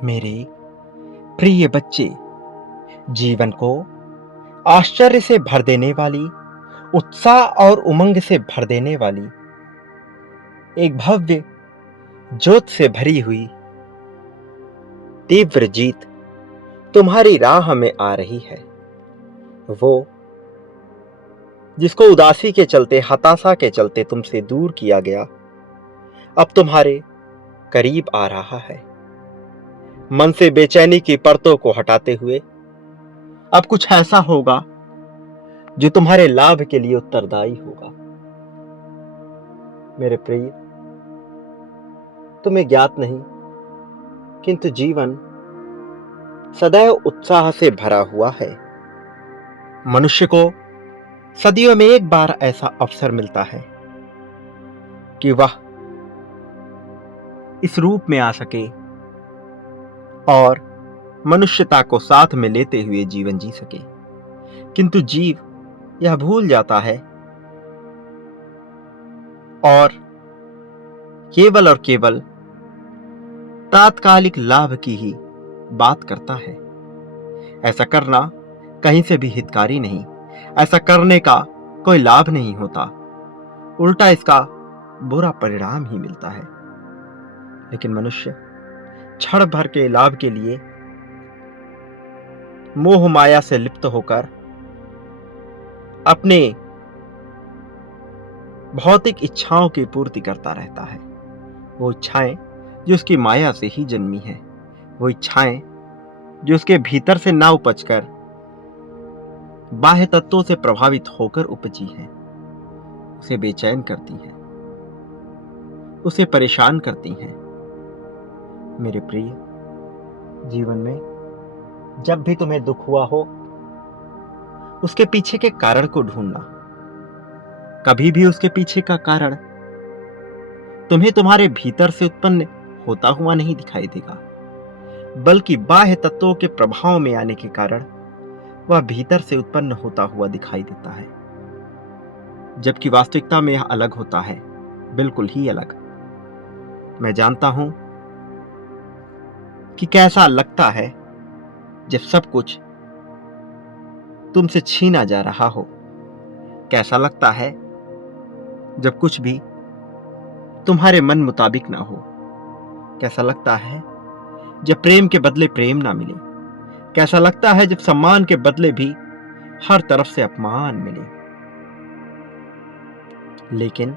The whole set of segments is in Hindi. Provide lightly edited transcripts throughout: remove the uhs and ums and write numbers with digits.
मेरे प्रिय बच्चे, जीवन को आश्चर्य से भर देने वाली, उत्साह और उमंग से भर देने वाली, एक भव्य ज्योत से भरी हुई तीव्र जीत तुम्हारी राह में आ रही है। वो जिसको उदासी के चलते, हताशा के चलते तुमसे दूर किया गया, अब तुम्हारे करीब आ रहा है। मन से बेचैनी की परतों को हटाते हुए अब कुछ ऐसा होगा जो तुम्हारे लाभ के लिए उत्तरदायी होगा। मेरे प्रिय, तुम्हें ज्ञात नहीं, किंतु जीवन सदैव उत्साह से भरा हुआ है। मनुष्य को सदियों में एक बार ऐसा अवसर मिलता है कि वह इस रूप में आ सके और मनुष्यता को साथ में लेते हुए जीवन जी सके। किंतु जीव यह भूल जाता है और केवल तात्कालिक लाभ की ही बात करता है। ऐसा करना कहीं से भी हितकारी नहीं, ऐसा करने का कोई लाभ नहीं होता, उल्टा इसका बुरा परिणाम ही मिलता है। लेकिन मनुष्य क्षण भर के लाभ के लिए मोह माया से लिप्त होकर अपने भौतिक इच्छाओं की पूर्ति करता रहता है। वो इच्छाएं जो उसकी माया से ही जन्मी है, वो इच्छाएं जो उसके भीतर से ना उपजकर बाह्य तत्वों से प्रभावित होकर उपजी हैं, उसे बेचैन करती हैं, उसे परेशान करती हैं। मेरे प्रिय, जीवन में जब भी तुम्हें दुख हुआ हो, उसके पीछे के कारण को ढूंढना। कभी भी उसके पीछे का कारण तुम्हें तुम्हारे भीतर से उत्पन्न होता हुआ नहीं दिखाई देगा, बल्कि बाह्य तत्वों के प्रभाव में आने के कारण वह भीतर से उत्पन्न होता हुआ दिखाई देता है, जबकि वास्तविकता में यह अलग होता है, बिल्कुल ही अलग। मैं जानता हूं कि कैसा लगता है जब सब कुछ तुमसे छीना जा रहा हो, कैसा लगता है जब कुछ भी तुम्हारे मन मुताबिक ना हो, कैसा लगता है जब प्रेम के बदले प्रेम ना मिले, कैसा लगता है जब सम्मान के बदले भी हर तरफ से अपमान मिले। लेकिन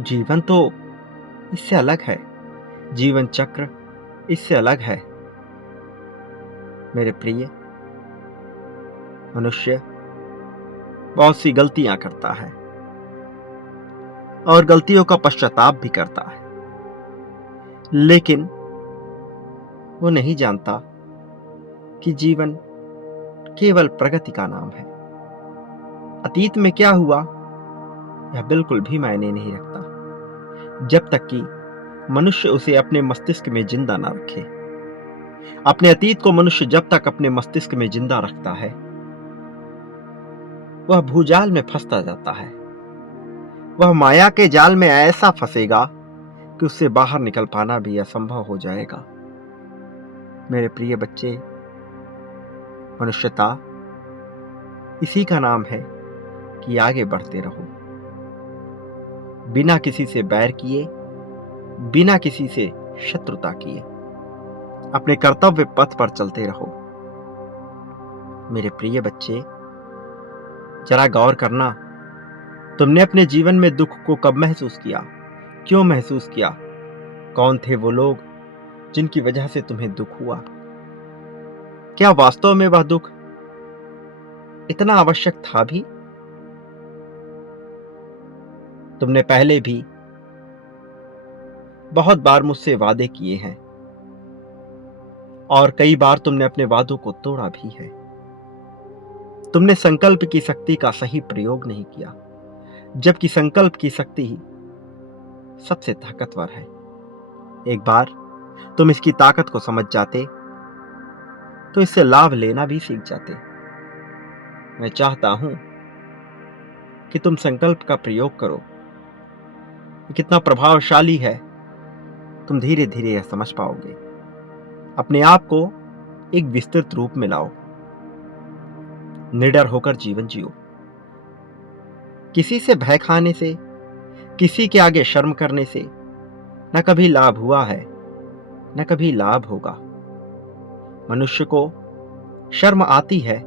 जीवन तो इससे अलग है, जीवन चक्र इससे अलग है। मेरे प्रिय, मनुष्य बहुत सी गलतियां करता है और गलतियों का पश्चाताप भी करता है, लेकिन वो नहीं जानता कि जीवन केवल प्रगति का नाम है। अतीत में क्या हुआ यह बिल्कुल भी मायने नहीं रखता, जब तक कि मनुष्य उसे अपने मस्तिष्क में जिंदा ना रखे। अपने अतीत को मनुष्य जब तक अपने मस्तिष्क में जिंदा रखता है, वह भूजाल में फंसता जाता है। वह माया के जाल में ऐसा फंसेगा कि उससे बाहर निकल पाना भी असंभव हो जाएगा। मेरे प्रिय बच्चे, मनुष्यता इसी का नाम है कि आगे बढ़ते रहो, बिना किसी से बैर किए, बिना किसी से शत्रुता किए, अपने कर्तव्य पथ पर चलते रहो। मेरे प्रिय बच्चे, जरा गौर करना, तुमने अपने जीवन में दुख को कब महसूस किया, क्यों महसूस किया, कौन थे वो लोग जिनकी वजह से तुम्हें दुख हुआ? क्या वास्तव में वह दुख इतना आवश्यक था भी? तुमने पहले भी बहुत बार मुझसे वादे किए हैं और कई बार तुमने अपने वादों को तोड़ा भी है। तुमने संकल्प की शक्ति का सही प्रयोग नहीं किया, जबकि संकल्प की शक्ति ही सबसे ताकतवर है। एक बार तुम इसकी ताकत को समझ जाते तो इससे लाभ लेना भी सीख जाते। मैं चाहता हूं कि तुम संकल्प का प्रयोग करो। ये कितना प्रभावशाली है तुम धीरे धीरे यह समझ पाओगे। अपने आप को एक विस्तृत रूप में लाओ, निडर होकर जीवन जियो। किसी से भय खाने से, किसी के आगे शर्म करने से न कभी लाभ हुआ है, न कभी लाभ होगा। मनुष्य को शर्म आती है,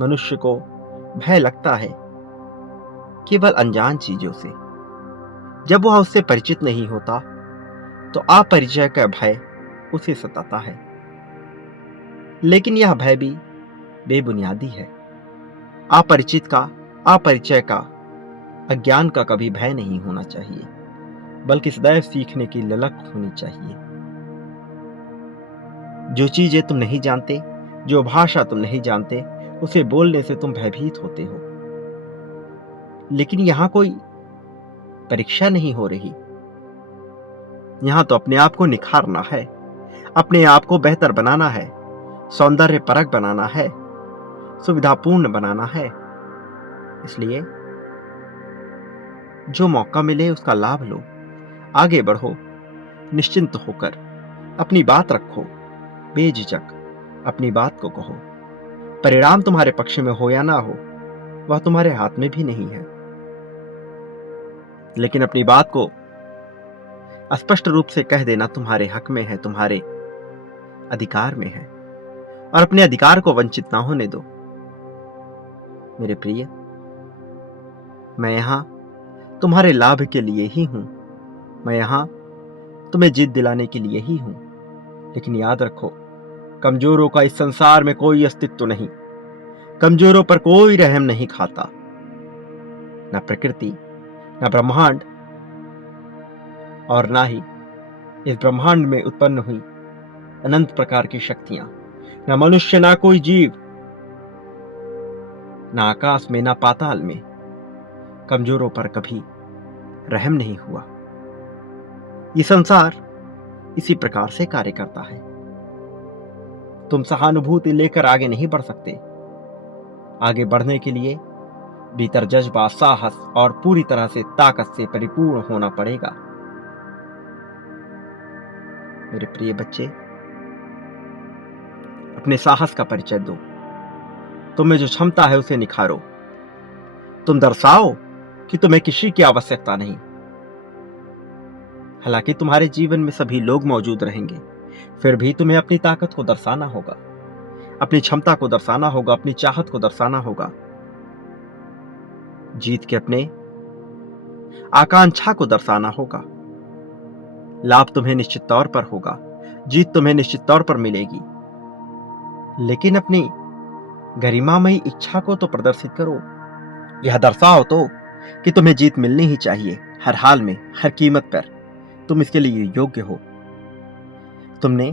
मनुष्य को भय लगता है केवल अनजान चीजों से। जब वह उससे परिचित नहीं होता तो अपरिचय का भय उसे सताता है। लेकिन यह भय भी बेबुनियादी है। अपरिचित का, अपरिचय का, अज्ञान का कभी भय नहीं होना चाहिए, बल्कि सदैव सीखने की ललक होनी चाहिए। जो चीजें तुम नहीं जानते, जो भाषा तुम नहीं जानते, उसे बोलने से तुम भयभीत होते हो। लेकिन यहां कोई परीक्षा नहीं हो रही। यहां तो अपने आप को निखारना है, अपने आप को बेहतर बनाना है, सौंदर्य परक बनाना है, सुविधापूर्ण बनाना है। इसलिए जो मौका मिले उसका लाभ लो, आगे बढ़ो, निश्चिंत होकर अपनी बात रखो, बेझिझक अपनी बात को कहो। परिणाम तुम्हारे पक्ष में हो या ना हो, वह तुम्हारे हाथ में भी नहीं है। लेकिन अपनी बात को स्पष्ट रूप से कह देना तुम्हारे हक में है, तुम्हारे अधिकार में है, और अपने अधिकार को वंचित ना होने दो। मेरे प्रिय, मैं यहां तुम्हारे लाभ के लिए ही हूं, मैं यहां तुम्हें जीत दिलाने के लिए ही हूं। लेकिन याद रखो, कमजोरों का इस संसार में कोई अस्तित्व नहीं। कमजोरों पर कोई रहम नहीं खाता। न प्रकृति, न ब्रह्मांड, और ना ही इस ब्रह्मांड में उत्पन्न हुई अनंत प्रकार की शक्तियां, न मनुष्य, ना कोई जीव, ना आकाश में, ना पाताल में कमजोरों पर कभी रहम नहीं हुआ। ये संसार इसी प्रकार से कार्य करता है। तुम सहानुभूति लेकर आगे नहीं बढ़ सकते। आगे बढ़ने के लिए भीतर जज्बा, साहस और पूरी तरह से ताकत से परिपूर्ण होना पड़ेगा। मेरे प्रिय बच्चे, अपने साहस का परिचय दो। तुम्हें जो क्षमता है उसे निखारो। तुम दर्शाओ कि तुम्हें किसी की आवश्यकता नहीं। हालांकि तुम्हारे जीवन में सभी लोग मौजूद रहेंगे, फिर भी तुम्हें अपनी ताकत को दर्शाना होगा, अपनी क्षमता को दर्शाना होगा, अपनी चाहत को दर्शाना होगा। जीत के अपने आकांक्षा को दर्शाना होगा। लाभ तुम्हें निश्चित तौर पर होगा, जीत तुम्हें निश्चित तौर पर मिलेगी। लेकिन अपनी गरिमामयी इच्छा को तो प्रदर्शित करो। यह दर्शाओ तो कि तुम्हें जीत मिलनी ही चाहिए, हर हाल में, हर कीमत पर। तुम इसके लिए योग्य हो। तुमने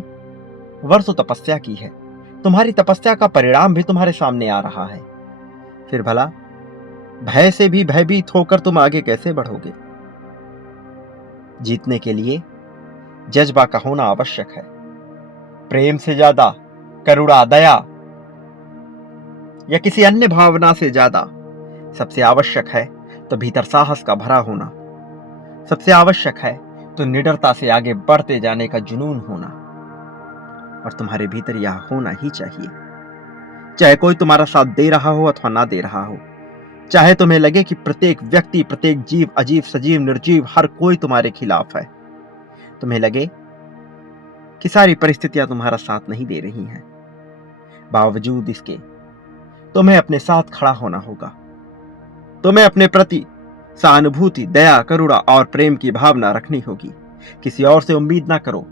वर्षों तपस्या की है, तुम्हारी तपस्या का परिणाम भी तुम्हारे सामने आ रहा है। फिर भला भय से भी भयभीत होकर तुम आगे कैसे बढ़ोगे? जीतने के लिए जज्बा का होना आवश्यक है। प्रेम से ज्यादा, करुणा, दया या किसी अन्य भावना से ज्यादा सबसे आवश्यक है तो भीतर साहस का भरा होना। सबसे आवश्यक है तो निडरता से आगे बढ़ते जाने का जुनून होना। और तुम्हारे भीतर यह होना ही चाहिए, चाहे कोई तुम्हारा साथ दे रहा हो अथवा ना दे रहा हो। चाहे तुम्हें लगे कि प्रत्येक व्यक्ति, प्रत्येक जीव, अजीब, सजीव, निर्जीव, हर कोई तुम्हारे खिलाफ है। तुम्हें लगे कि सारी परिस्थितियां तुम्हारा साथ नहीं दे रही हैं। बावजूद इसके तुम्हें अपने साथ खड़ा होना होगा। तुम्हें अपने प्रति सहानुभूति, दया, करुणा और प्रेम की भावना रखनी होगी। किसी और से उम्मीद ना करो।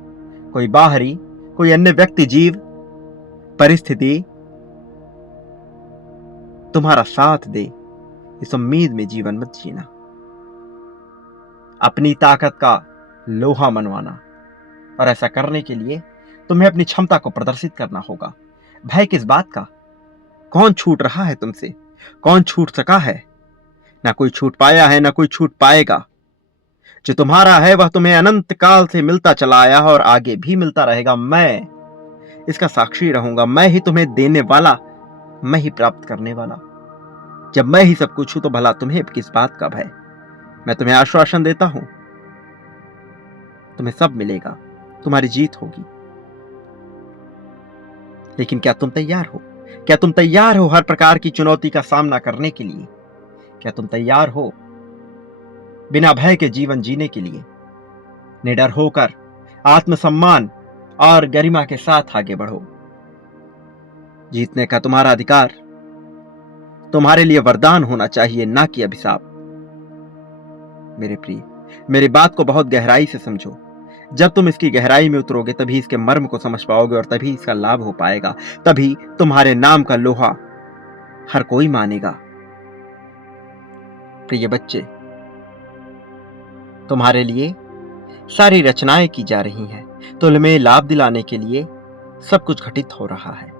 कोई बाहरी, कोई अन्य व्यक्ति, जीव, परिस्थिति तुम्हारा साथ दे, इस उम्मीद में जीवन मत जीना। अपनी ताकत का लोहा मनवाना, और ऐसा करने के लिए तुम्हें अपनी क्षमता को प्रदर्शित करना होगा। भय किस बात का? कौन छूट रहा है तुमसे? कौन छूट सका है? ना कोई छूट पाया है, ना कोई छूट पाएगा। जो तुम्हारा है वह तुम्हें अनंत काल से मिलता चला आया है और आगे भी मिलता रहेगा। मैं इसका साक्षी रहूंगा। मैं ही तुम्हें देने वाला, मैं ही प्राप्त करने वाला। जब मैं ही सब कुछ हूं तो भला तुम्हें किस बात का भय? मैं तुम्हें आश्वासन देता हूं, तुम्हें सब मिलेगा, तुम्हारी जीत होगी। लेकिन क्या तुम तैयार हो? क्या तुम तैयार हो हर प्रकार की चुनौती का सामना करने के लिए? क्या तुम तैयार हो बिना भय के जीवन जीने के लिए? निडर होकर आत्मसम्मान और गरिमा के साथ आगे बढ़ो। जीतने का तुम्हारा अधिकार तुम्हारे लिए वरदान होना चाहिए, ना कि अभिशाप। मेरे प्रिय, मेरी बात को बहुत गहराई से समझो। जब तुम इसकी गहराई में उतरोगे तभी इसके मर्म को समझ पाओगे और तभी इसका लाभ हो पाएगा। तभी तुम्हारे नाम का लोहा हर कोई मानेगा। प्रिय बच्चे, तुम्हारे लिए सारी रचनाएं की जा रही हैं, तुम्हें लाभ दिलाने के लिए सब कुछ घटित हो रहा है।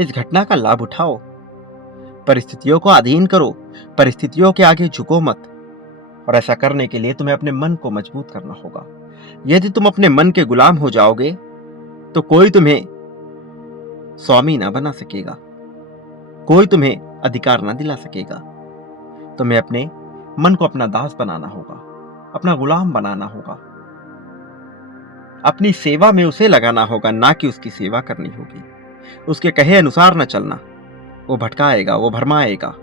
इस घटना का लाभ उठाओ, परिस्थितियों को अधीन करो, परिस्थितियों के आगे झुको मत। और ऐसा करने के लिए तुम्हें अपने मन को मजबूत करना होगा। यदि तुम अपने मन के गुलाम हो जाओगे तो कोई तुम्हें स्वामी ना बना सकेगा, कोई तुम्हें अधिकार ना दिला सकेगा। तुम्हें अपने मन को अपना दास बनाना होगा, अपना गुलाम बनाना होगा। अपनी सेवा में उसे लगाना होगा, ना कि उसकी सेवा करनी होगी। उसके कहे अनुसार न चलना, वो भटकाएगा, वो भरमाएगा।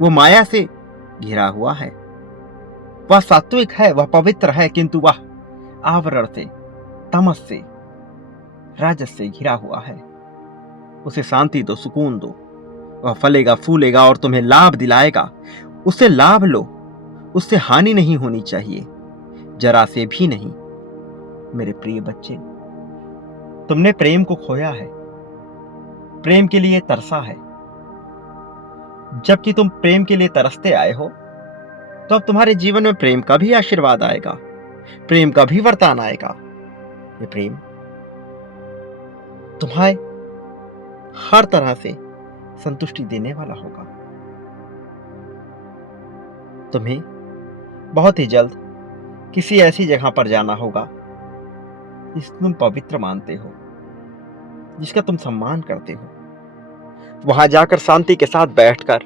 वो माया से घिरा हुआ है, वह सात्विक है, वह पवित्र है, किंतु वह आवरण से, तमस से, राजस से घिरा हुआ है। उसे शांति दो, सुकून दो। वह फलेगा, फूलेगा और तुम्हें लाभ दिलाएगा। उससे लाभ लो, उससे हानि नहीं होनी चाहिए, जरा से भी नहीं। मेरे प्रिय बच्चे, तुमने प्रेम को खोया है, प्रेम के लिए तरसा है। जबकि तुम प्रेम के लिए तरसते आए हो, तो अब तुम्हारे जीवन में प्रेम का भी आशीर्वाद आएगा, प्रेम का भी वरदान आएगा। ये प्रेम तुम्हारे हर तरह से संतुष्टि देने वाला होगा। तुम्हें बहुत ही जल्द किसी ऐसी जगह पर जाना होगा जिसको तुम पवित्र मानते हो, जिसका तुम सम्मान करते हो। वहां जाकर शांति के साथ बैठकर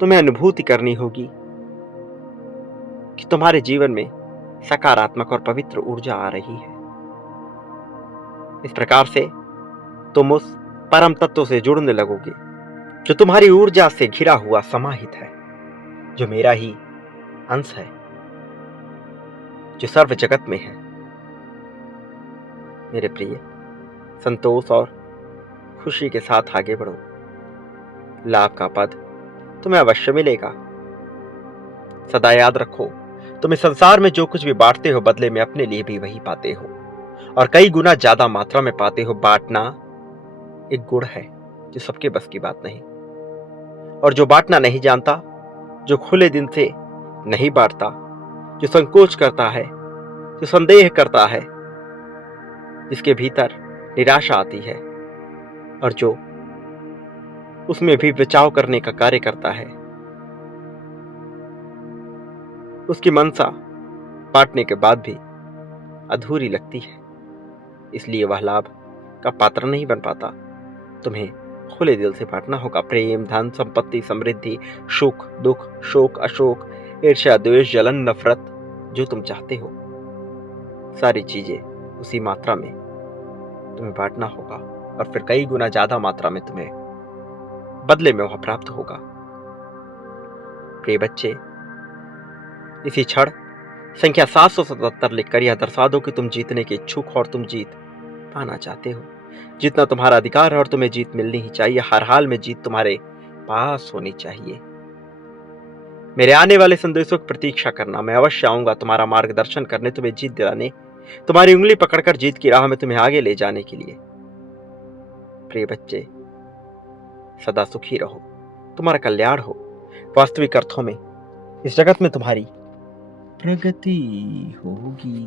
तुम्हें अनुभूति करनी होगी कि तुम्हारे जीवन में सकारात्मक और पवित्र ऊर्जा आ रही है। इस प्रकार से तुम उस परम तत्व से जुड़ने लगोगे जो तुम्हारी ऊर्जा से घिरा हुआ समाहित है, जो मेरा ही अंश है, जो सर्व जगत में है। मेरे प्रिय, संतोष और खुशी के साथ आगे बढ़ो। लाभ का पद तुम्हें अवश्य मिलेगा। सदा याद रखो, तुम इस संसार में जो कुछ भी बांटते हो, बदले में अपने लिए भी वही पाते हो, और कई गुना ज्यादा मात्रा में पाते हो। बांटना एक गुण है जो सबके बस की बात नहीं। और जो बांटना नहीं जानता, जो खुले दिल से नहीं बांटता, जो संकोच करता है, जो संदेह करता है, जिसके भीतर निराशा आती है और जो उसमें भी बचाव करने का कार्य करता है, उसकी मनसा बांटने के बाद भी अधूरी लगती है। इसलिए वह लाभ का पात्र नहीं बन पाता। तुम्हें खुले दिल से बांटना होगा। प्रेम, धन, संपत्ति, समृद्धि, सुख, दुख, शोक, अशोक, ईर्ष्या, द्वेष, जलन, नफरत, जो तुम चाहते हो, सारी चीजें उसी मात्रा में तुम्हें बांटना होगा, और फिर कई गुना ज्यादा मात्रा में तुम्हें बदले में वह प्राप्त होगा। प्रिय बच्चे, इसी क्षण संख्या 777 लिखकर यह दर्शा दो कि तुम जीतने के इच्छुक हो और तुम जीत पाना चाहते हो। जितना तुम्हारा अधिकार है और तुम्हें जीत मिलनी ही चाहिए। हर हाल में जीत तुम्हारे पास होनी चाहिए। मेरे आने वाले संदेशों की प्रतीक्षा करना। मैं अवश्य आऊंगा तुम्हारा मार्गदर्शन करने, तुम्हें जीत दिलाने, तुम्हारी उंगली पकड़कर जीत की राह में तुम्हें आगे ले जाने के लिए। प्रिय बच्चे, सदा सुखी रहो, तुम्हारा कल्याण हो। वास्तविक अर्थों में इस जगत में तुम्हारी प्रगति होगी।